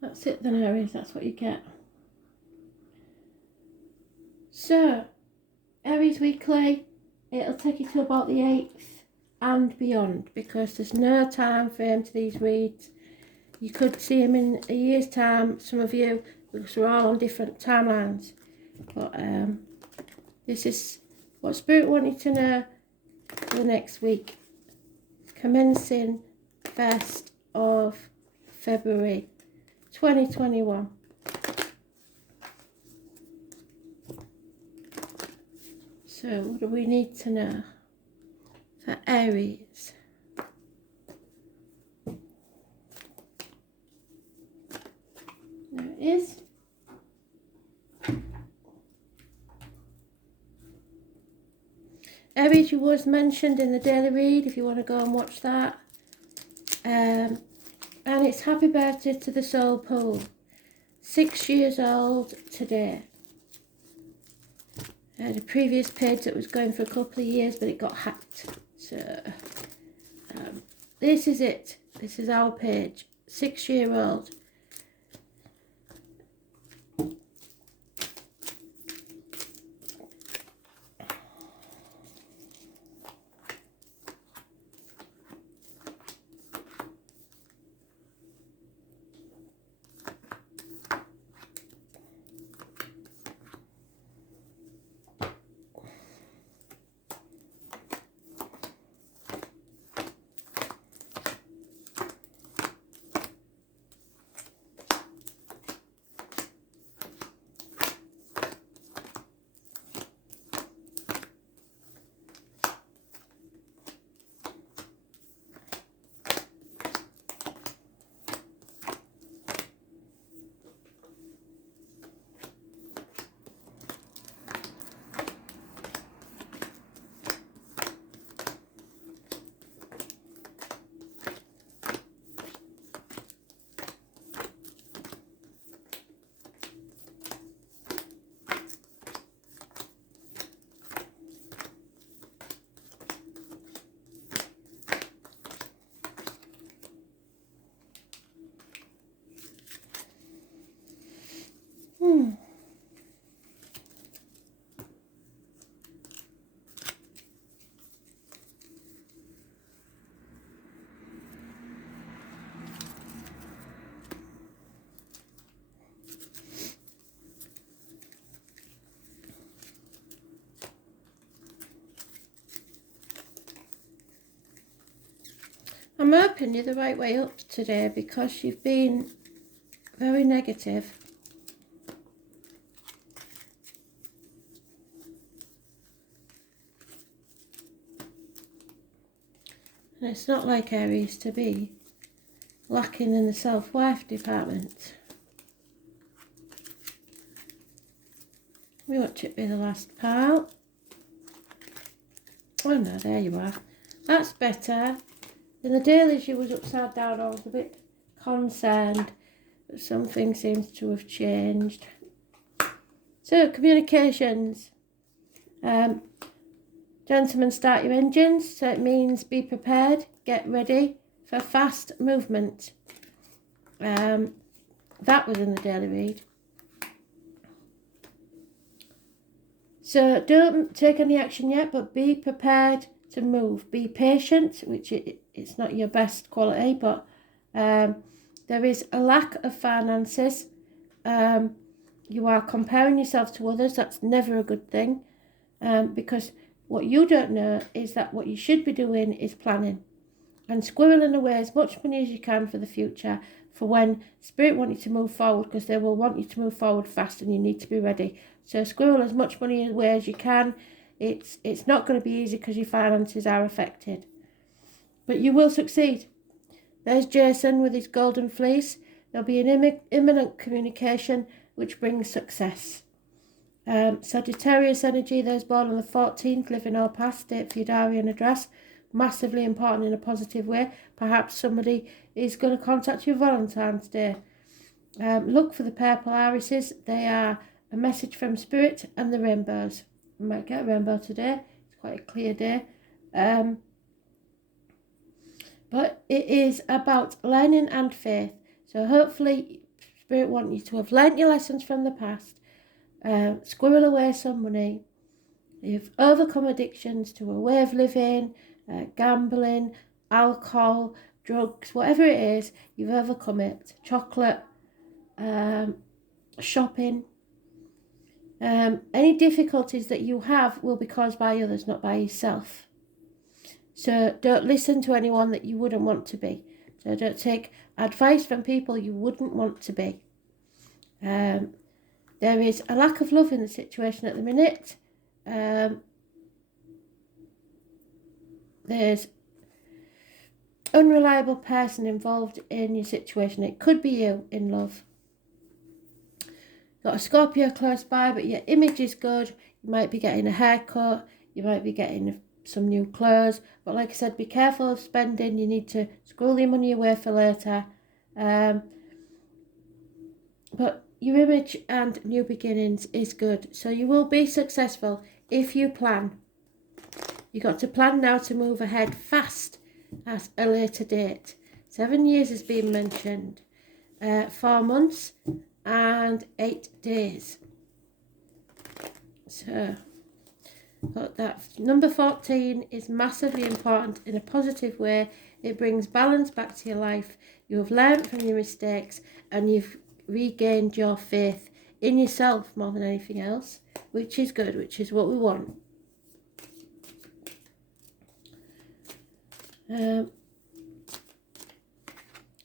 That's it then, Aries, that's what you get. So, Aries Weekly, it'll take you to about the 8th and beyond, because there's no time frame to these reads. You could see them in a year's time, some of you, because we're all on different timelines. But this is what Spirit want you to know for the next week, commencing 1st of February 2021. So what do we need to know for Aries? There it is. Aries, you was mentioned in the daily read if you want to go and watch that. And it's happy birthday to the soul pool. 6 years old today. I had a previous page that was going for a couple of years, but it got hacked. So this is it. This is our page. 6-year-old. I'm hoping you're the right way up today, because you've been very negative. And it's not like Aries to be lacking in the self-worth department. We watch it be the last part. Oh no, there you are. That's better. In the dailies you was upside down. I was a bit concerned, but something seems to have changed. So, communications. Gentlemen, start your engines. So it means be prepared, get ready for fast movement. That was in the daily read. So don't take any action yet, but be prepared to move. Be patient, which it's not your best quality, but there is a lack of finances. You are comparing yourself to others. That's never a good thing, because what you don't know is that what you should be doing is planning and squirreling away as much money as you can for the future, for when Spirit want you to move forward, because they will want you to move forward fast and you need to be ready. So squirrel as much money away as you can. It's not going to be easy because your finances are affected, but you will succeed. There's Jason with his golden fleece. There'll be an imminent communication which brings success. Sagittarius energy, those born on the 14th, living or past, date for your diary and address. Massively important in a positive way. Perhaps somebody is going to contact you Valentine's Day. Look for the purple irises. They are a message from spirit and the rainbows. You might get a rainbow today. It's quite a clear day. But it is about learning and faith. So hopefully spirit want you to have learnt your lessons from the past. Squirrel away some money. You've overcome addictions to a way of living, gambling, alcohol, drugs, whatever it is, you've overcome it. Chocolate, shopping. Any difficulties that you have will be caused by others, not by yourself. So don't listen to anyone that you wouldn't want to be. So don't take advice from people you wouldn't want to be. There is a lack of love in the situation at the minute. There's unreliable person involved in your situation. It could be you in love. Got a Scorpio close by, but your image is good. You might be getting a haircut. You might be getting some new clothes. But like I said, be careful of spending. You need to squirrel your money away for later. But your image and new beginnings is good. So you will be successful if you plan. You got to plan now to move ahead fast at a later date. 7 years has been mentioned. 4 months and 8 days. So, but that number 14 is massively important in a positive way. It brings balance back to your life. You have learned from your mistakes and you've regained your faith in yourself more than anything else, which is good, which is what we want.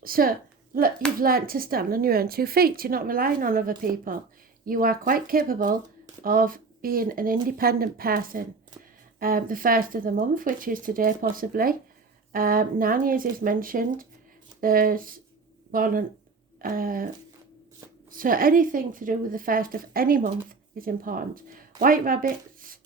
So you've learned to stand on your own 2 feet. You're not relying on other people. You are quite capable of being an independent person. The first of the month, which is today possibly, 9 years is mentioned. There's one, so anything to do with the first of any month is important. White rabbits,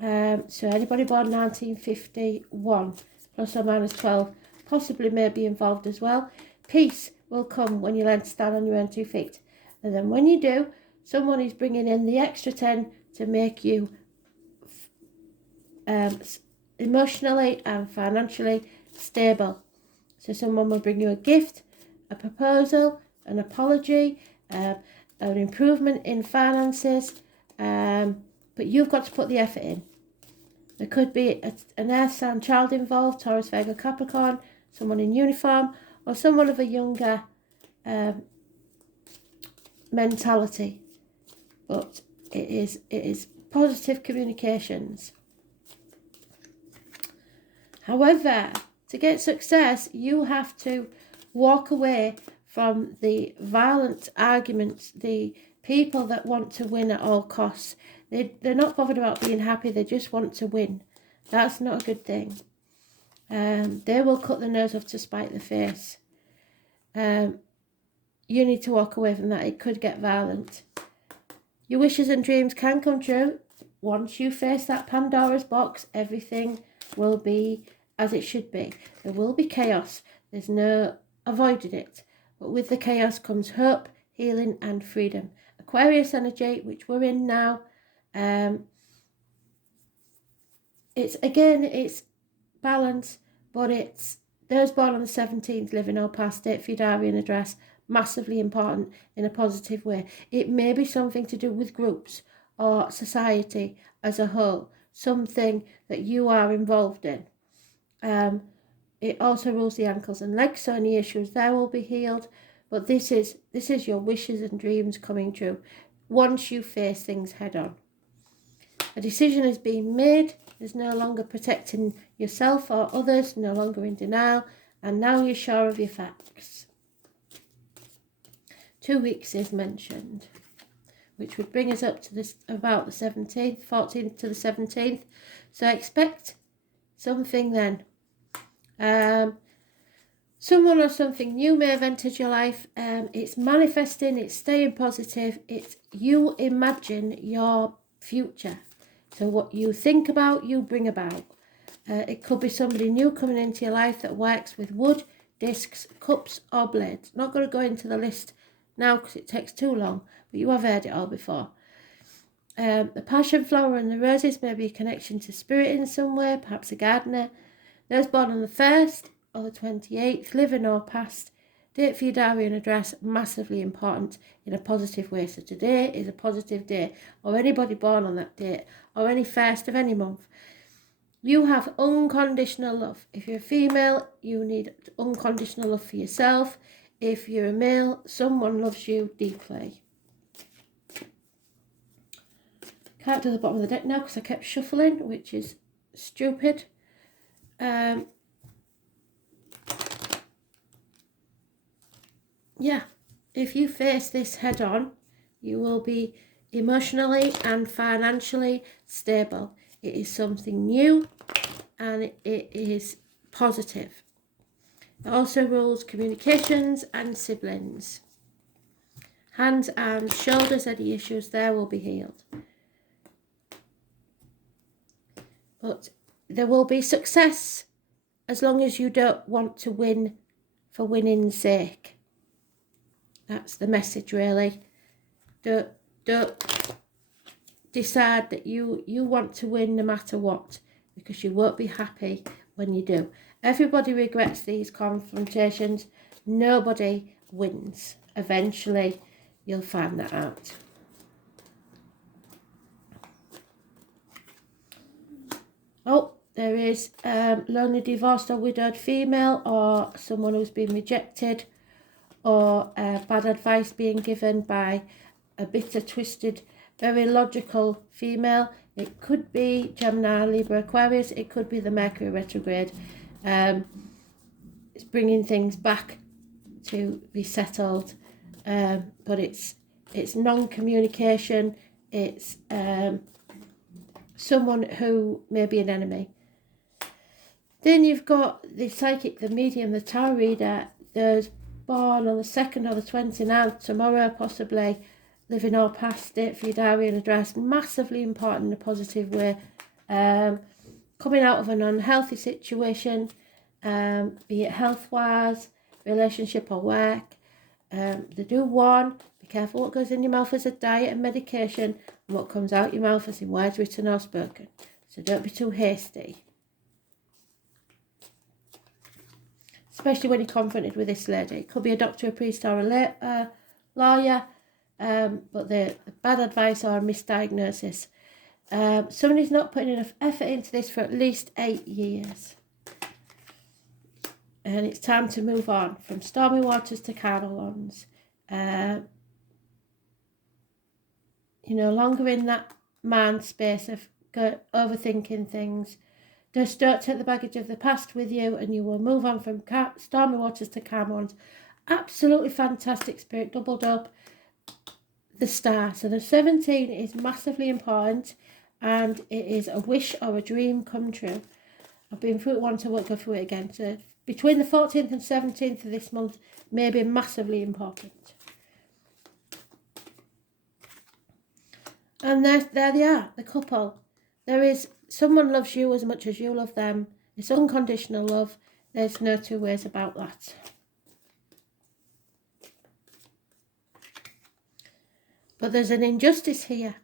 so anybody born 1951, plus or minus 12, possibly may be involved as well. Peace will come when you learn to stand on your own 2 feet. And then when you do, someone is bringing in the extra 10 to make you emotionally and financially stable. So someone will bring you a gift, a proposal, an apology, an improvement in finances, but you've got to put the effort in. There could be an earth sign child involved, Taurus, Virgo, Capricorn, someone in uniform, or someone of a younger mentality. But it is positive communications. However, to get success, you have to walk away from the violent arguments, the people that want to win at all costs. They're not bothered about being happy, they just want to win. That's not a good thing. They will cut the nose off to spite the face. You need to walk away from that. It could get violent. Your wishes and dreams can come true. Once you face that Pandora's box, everything will be as it should be. There will be chaos. There's no avoiding it. But with the chaos comes hope, healing and freedom. Aquarius energy, which we're in now, it's balance, but it's those born on the 17th living or past it for your diary and address, massively important in a positive way. It may be something to do with groups or society as a whole, something that you are involved in. It also rules the ankles and legs, so any issues there will be healed. But this is your wishes and dreams coming true once you face things head on. A decision is being made. There's no longer protecting yourself or others, no longer in denial, and now you're sure of your facts. 2 weeks is mentioned, which would bring us up to this about the 17th, 14th to the 17th. So expect something then. Someone or something new may have entered your life. It's manifesting, it's staying positive, it's you imagine your future. So what you think about, you bring about. It could be somebody new coming into your life that works with wood, discs, cups or blades. Not going to go into the list now because it takes too long, but you have heard it all before. The passion flower and the roses may be a connection to spirit in some way, perhaps a gardener. Those born on the 1st or the 28th, living or past, date for your diary and address, massively important in a positive way. So today is a positive day, or anybody born on that date, or any first of any month. You have unconditional love. If you're a female, you need unconditional love for yourself. If you're a male, someone loves you deeply. Can't do the bottom of the deck now because I kept shuffling, which is stupid. Yeah, if you face this head on, you will be emotionally and financially stable. It is something new and it is positive. It also rules communications and siblings. Hands, arms, shoulders, any issues there will be healed. But there will be success as long as you don't want to win for winning's sake. That's the message, really. Don't decide that you want to win no matter what, because you won't be happy when you do. Everybody regrets these confrontations. Nobody wins. Eventually, you'll find that out. Oh, there is lonely, divorced or widowed female, or someone who's been rejected, or bad advice being given by a bitter, twisted, very logical female. It could be Gemini, Libra, Aquarius. It could be the Mercury retrograde. It's bringing things back to be settled, but it's non-communication. It's someone who may be an enemy. Then you've got the psychic, the medium, the tarot reader. There's born on the 2nd or the 29th, tomorrow possibly, living or past, date for your diary and address, massively important in a positive way. Coming out of an unhealthy situation, be it health-wise, relationship or work. They do warn, be careful what goes in your mouth as a diet and medication, and what comes out your mouth as in words written or spoken. So don't be too hasty. Especially when you're confronted with this lady. It could be a doctor, a priest or a lawyer, but the bad advice or a misdiagnosis. Somebody's not putting enough effort into this for at least 8 years. And it's time to move on from stormy waters to calmer ones. You're no longer in that mind space of overthinking things. Just don't take the baggage of the past with you, and you will move on from stormy waters to calm ones. Absolutely fantastic spirit, doubled up the star. So the 17 is massively important, and it is a wish or a dream come true. I've been through it once, I won't go through it again. So between the 14th and 17th of this month may be massively important. And there they are, the couple. There is someone loves you as much as you love them. It's unconditional love. There's no two ways about that. But there's an injustice here.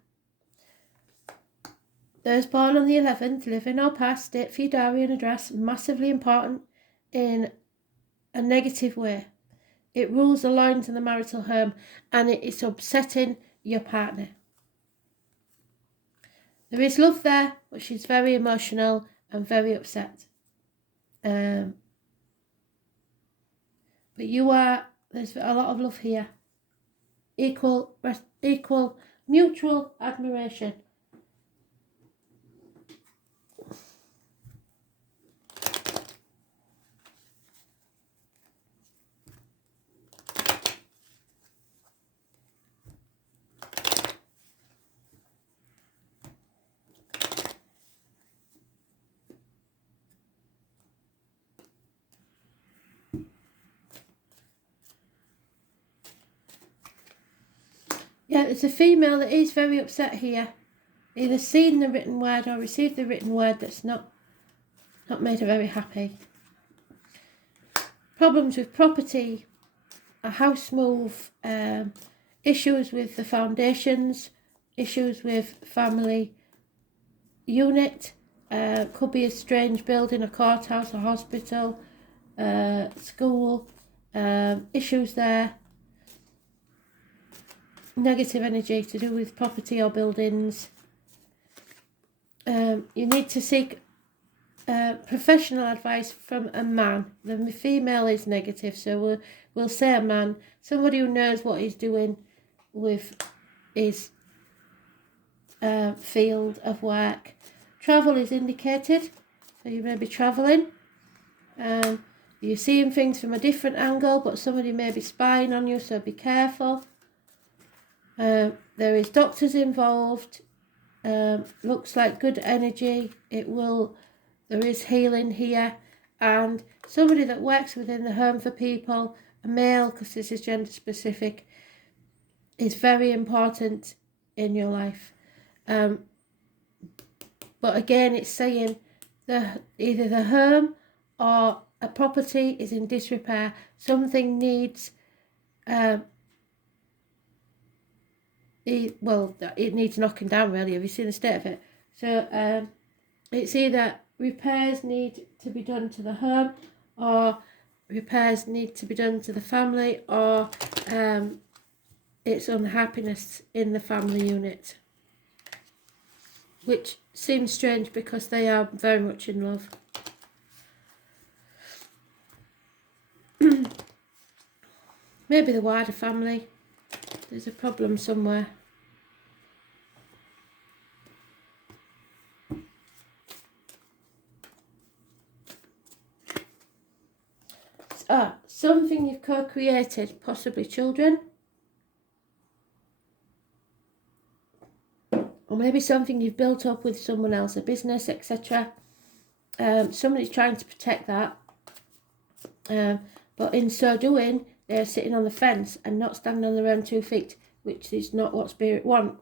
Those born on the 11th, living or past, date for your diary and address, massively important in a negative way. It rules the lines in the marital home, and it is upsetting your partner. There is love there, but she's very emotional and very upset. But there's a lot of love here. Equal, mutual admiration. Yeah, it's a female that is very upset here. Either seen the written word or received the written word that's not made her very happy. Problems with property, a house move, issues with the foundations, issues with family unit, could be a strange building, a courthouse, a hospital, school, issues there, negative energy to do with property or buildings. You need to seek professional advice from a man. The female is negative, so we'll say a man, somebody who knows what he's doing with his field of work. Travel is indicated, so you may be travelling. You're seeing things from a different angle, but somebody may be spying on you, so be careful. There is doctors involved. Looks like good energy. There is healing here, and somebody that works within the home for people, a male, because this is gender specific, is very important in your life. But again, it's saying either the home or a property is in disrepair. Something needs, it needs knocking down, really. Have you seen the state of it? So it's either repairs need to be done to the home, or repairs need to be done to the family, or it's unhappiness in the family unit, which seems strange because they are very much in love. Maybe the wider family. There's a problem somewhere. Something you've co-created, possibly children. Or maybe something you've built up with someone else, a business, etc. Somebody's trying to protect that. But in so doing, they're sitting on the fence and not standing on their own 2 feet, which is not what spirit want.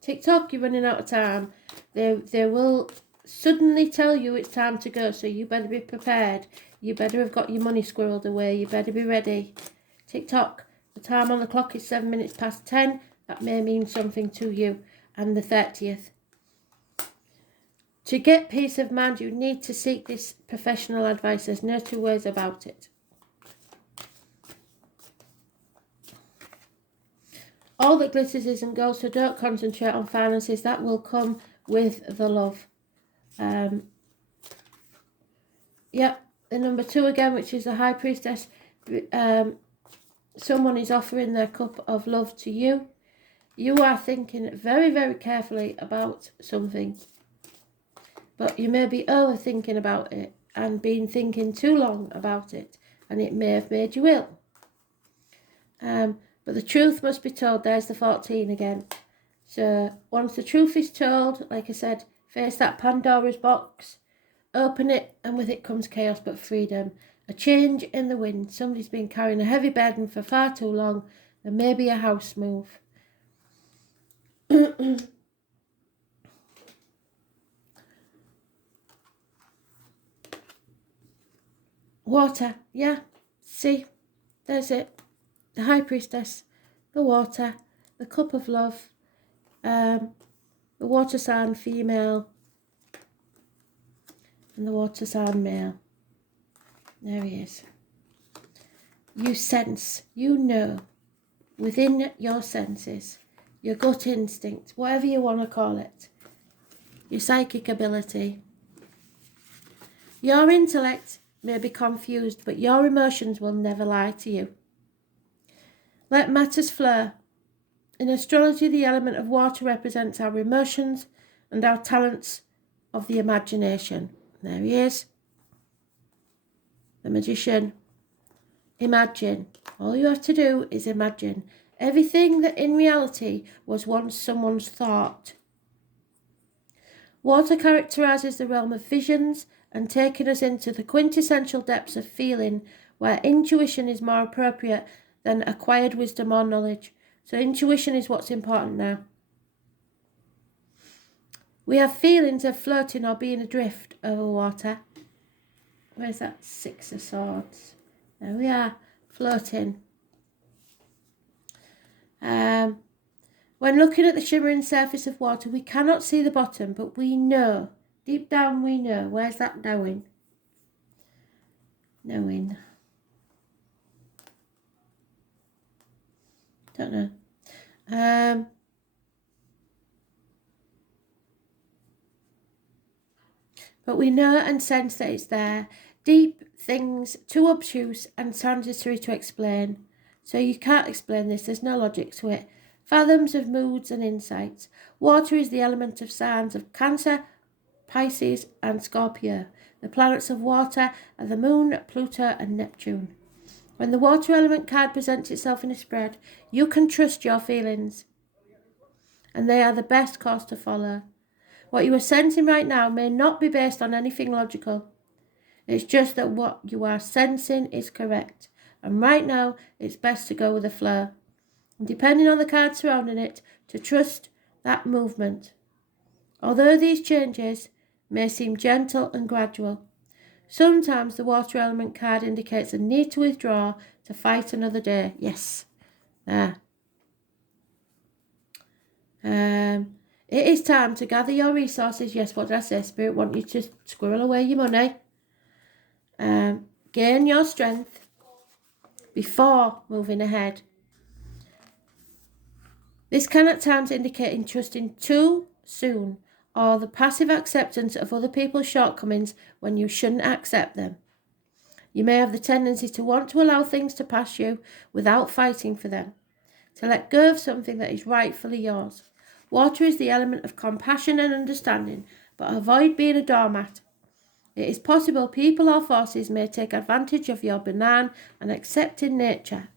TikTok, you're running out of time. They will suddenly tell you it's time to go, so you better be prepared. You better have got your money squirreled away. You better be ready. TikTok, the time on the clock is 7 minutes past 10. That may mean something to you. And the 30th. To get peace of mind, you need to seek this professional advice. There's no two ways about it. All that glitters isn't gold, so don't concentrate on finances. That will come with the love. The number 2 again, which is the High Priestess. Someone is offering their cup of love to you. You are thinking very, very carefully about something. But you may be overthinking about it and been thinking too long about it. And it may have made you ill. But the truth must be told. There's the 14 again. So once the truth is told, like I said, face that Pandora's box. Open it, and with it comes chaos but freedom. A change in the wind. Somebody's been carrying a heavy burden for far too long. There may be a house move. Water, yeah. See, there's it. The High Priestess, the water, the cup of love, the water sign female, and the water sign male. There he is. You sense, you know, within your senses, your gut instinct, whatever you want to call it, your psychic ability. Your intellect may be confused, but your emotions will never lie to you. Let matters flow. In astrology, the element of water represents our emotions and our talents of the imagination. There he is. The magician. Imagine. All you have to do is imagine. Everything that in reality was once someone's thought. Water characterises the realm of visions and taking us into the quintessential depths of feeling, where intuition is more appropriate than acquired wisdom or knowledge. So intuition is what's important now. We have feelings of floating or being adrift over water. Where's that 6 of Swords? There we are, floating. When looking at the shimmering surface of water, we cannot see the bottom, but we know, deep down we know. Where's that knowing? Knowing. Don't know. But we know and sense that it's there. Deep things, too obtuse and transitory to explain. So you can't explain this, there's no logic to it. Fathoms of moods and insights. Water is the element of signs of Cancer, Pisces and Scorpio. The planets of water are the Moon, Pluto and Neptune. When the water element card presents itself in a spread, you can trust your feelings. And they are the best course to follow. What you are sensing right now may not be based on anything logical. It's just that what you are sensing is correct. And right now, it's best to go with the flow. And depending on the card surrounding it, to trust that movement. Although these changes may seem gentle and gradual, sometimes the water element card indicates a need to withdraw to fight another day. Yes. It is time to gather your resources. Yes, what did I say? Spirit want you to squirrel away your money. Gain your strength before moving ahead. This can at times indicate trusting too soon or the passive acceptance of other people's shortcomings when you shouldn't accept them. You may have the tendency to want to allow things to pass you without fighting for them, to let go of something that is rightfully yours. Water is the element of compassion and understanding, but avoid being a doormat. It is possible people or forces may take advantage of your benign and accepting nature.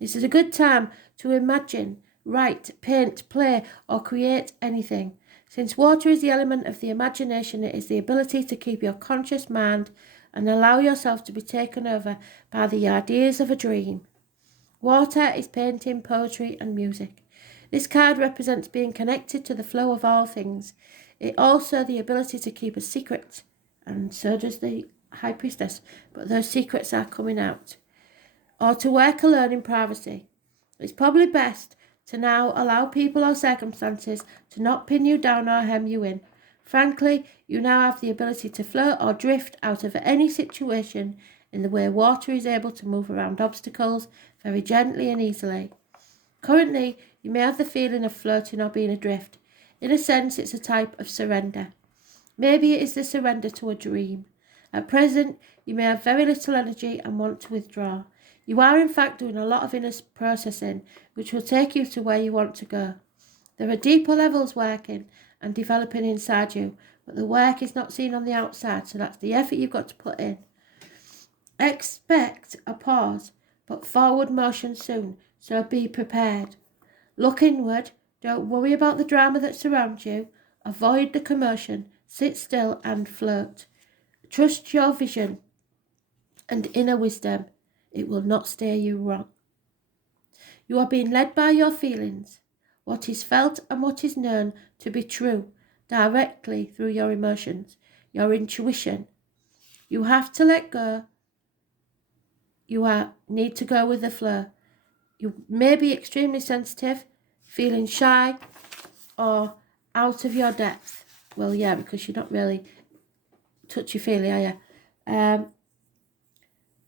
This is a good time to imagine, write, paint, play, or create anything. Since water is the element of the imagination, it is the ability to keep your conscious mind and allow yourself to be taken over by the ideas of a dream. Water is painting, poetry, and music. This card represents being connected to the flow of all things. It also the ability to keep a secret, and so does the High Priestess, but those secrets are coming out. Or to work alone in privacy. It's probably best to now allow people or circumstances to not pin you down or hem you in. Frankly, you now have the ability to float or drift out of any situation in the way water is able to move around obstacles very gently and easily. Currently, you may have the feeling of floating or being adrift. In a sense, it's a type of surrender. Maybe it is the surrender to a dream. At present, you may have very little energy and want to withdraw. You are in fact doing a lot of inner processing, which will take you to where you want to go. There are deeper levels working and developing inside you, but the work is not seen on the outside, so that's the effort you've got to put in. Expect a pause, but forward motion soon, so be prepared. Look inward, don't worry about the drama that surrounds you, avoid the commotion, sit still and float. Trust your vision and inner wisdom. It will not steer you wrong. You are being led by your feelings, what is felt and what is known to be true, directly through your emotions, your intuition. You have to let go. You need to go with the flow. You may be extremely sensitive, feeling shy, or out of your depth. Well, yeah, because you're not really touchy-feely, are you?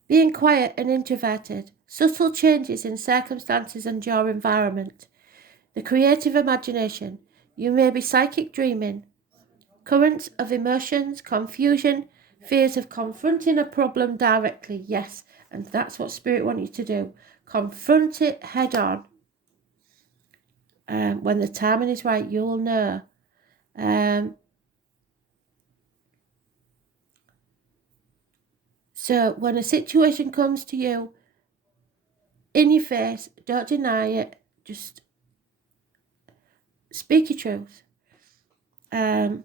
Being quiet and introverted, subtle changes in circumstances and your environment, the creative imagination, you may be psychic dreaming, currents of emotions, confusion, fears of confronting a problem directly, yes, and that's what Spirit wants you to do. Confront it head on. When the timing is right, you'll know. So when a situation comes to you in your face, don't deny it. Just speak your truth. You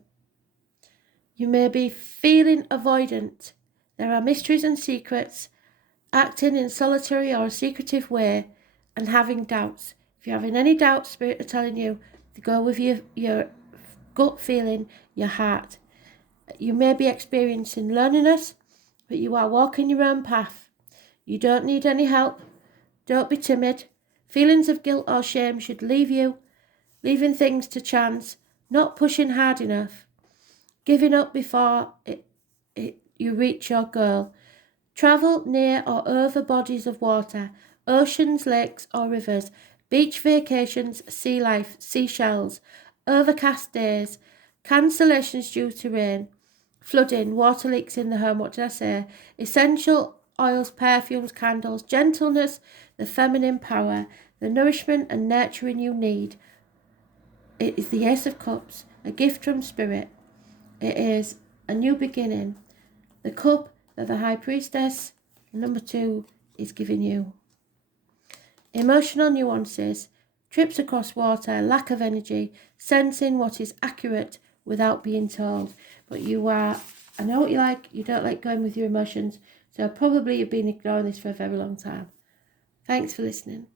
may be feeling avoidant. There are mysteries and secrets, acting in solitary or a secretive way, and having doubts. If you're having any doubts, Spirit are telling you to go with your gut feeling, your heart. You may be experiencing loneliness, but you are walking your own path. You don't need any help. Don't be timid. Feelings of guilt or shame should leave you. leaving things to chance, not pushing hard enough, giving up before you reach your goal. Travel near or over bodies of water, oceans, lakes or rivers, beach vacations, sea life, seashells, overcast days, cancellations due to rain, flooding, water leaks in the home, what did I say? Essential oils, perfumes, candles, gentleness, the feminine power, the nourishment and nurturing you need. It is the Ace of Cups, a gift from Spirit. It is a new beginning. The cup that the High Priestess, number 2, is giving you. Emotional nuances, trips across water, lack of energy, sensing what is accurate without being told. But I know what you like, you don't like going with your emotions, so probably you've been ignoring this for a very long time. Thanks for listening.